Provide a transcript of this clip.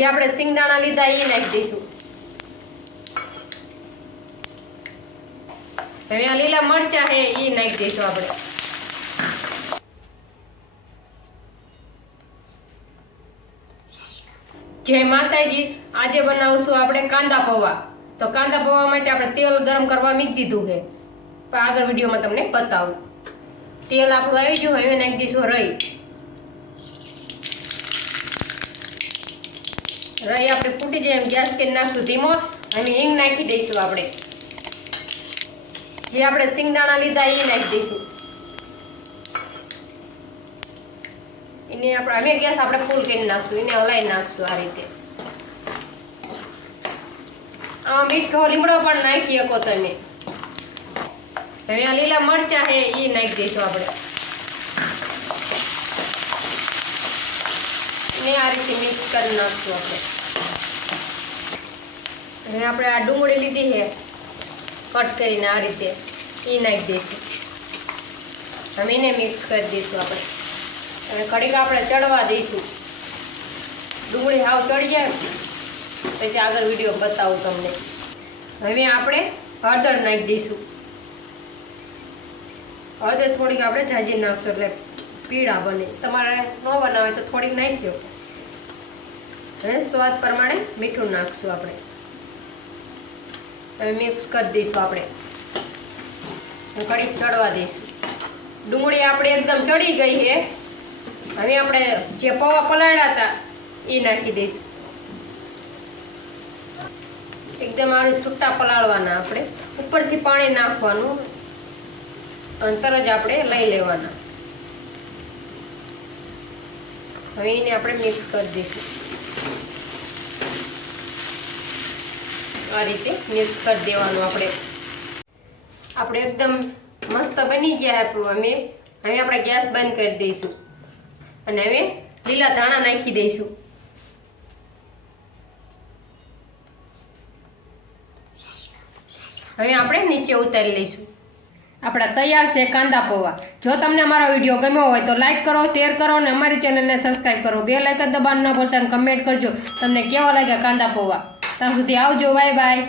જે આપણે સિંગદાણા લીધા એ નાખી દઈશું. હવે લીલા મરચા છે એ નાખી દઈશું આપણે. જય માતાજી આજે બનાવશું આપણે કાંદા પૌવા. તો કાંદા પૌવા માટે આપણે તેલ ગરમ કરવા મીક દીધું છે. પણ આગળ વિડીયોમાં તમને બતાવું. તેલ આપણું આવી ગયું, હવે નાખી દઈશું રઈ. રઈ આપણે ફૂટી જાય એમ ગેસ કે નાખશું ધીમો અને હિંગ નાખી દઈશું આપણે. જે આપણે સિંગદાણા લીધા એ નાખી દઈશું. એને આપણે હવે ગેસ આપણે ફૂલ કરી નાખશું. એને હલાવી નાખશું આ રીતે. આમાં મીઠો લીમડો પણ નાખી શકો તમે. હવે આ લીલા મરચા છે એ નાખી દઈશું આપણે. ને આ રીતે મિક્સ કરી નાખશું આપણે. હવે આપણે આ ડુંગળી લીધી છે. કટ કરીને આ રીતે એ નાખી દઈશું. હવે એને મિક્સ કરી દઈશું આપણે. હવે કડીક આપણે ચડવા દઈશું. ડુંગળી હાવ ચડી જાય પછી આગળ વીડિયો બતાવું તમને. હવે આપણે હળદર નાખી દઈશું. હળદર થોડીક આપણે જાજી નાખશું, એટલે પીળા બને. તમારે ન બનાવે તો થોડીક નાખી હવે સ્વાદ પ્રમાણે મીઠું નાખશું આપણે. હવે મિક્સ કરી દઈશું આપણે. કડી ચડવા દઈશું. ડુંગળી આપણે એકદમ ચડી ગઈ છે. હવે આપણે જે પૌવા પલાળ્યા હતા, એ નાખી દઈશું. એકદમ આવી છૂટા પલાળવાના આપણે. ઉપરથી પાણી નાખવાનું. અને તરત આપણે લઈ લેવાના. હવે એને આપણે મિક્સ કરી દઈશું. આ રીતે મિક્સ કરી દેવાનું આપણે. આપણે એકદમ મસ્ત બની ગયા આપણું અમે હવે આપણે ગેસ બંધ કરી દઈશું. અને હવે લીલા ધાણા નાખી દઈશું. હવે આપણે નીચે ઉતારી લઈશું. આપણા તૈયાર છે કાંદા પૌવા. જો તમને અમારો વીડિયો ગમ્યો હોય તો લાઇક કરો શેર કરો અને અમારી ચેનલને સબસ્ક્રાઈબ કરો. બે લાઇક દબાણ ન ભરતા કમેન્ટ કરજો. તમને કેવા લાગે કાંદા પૌવા? ત્યાં સુધી આવજો. Bye bye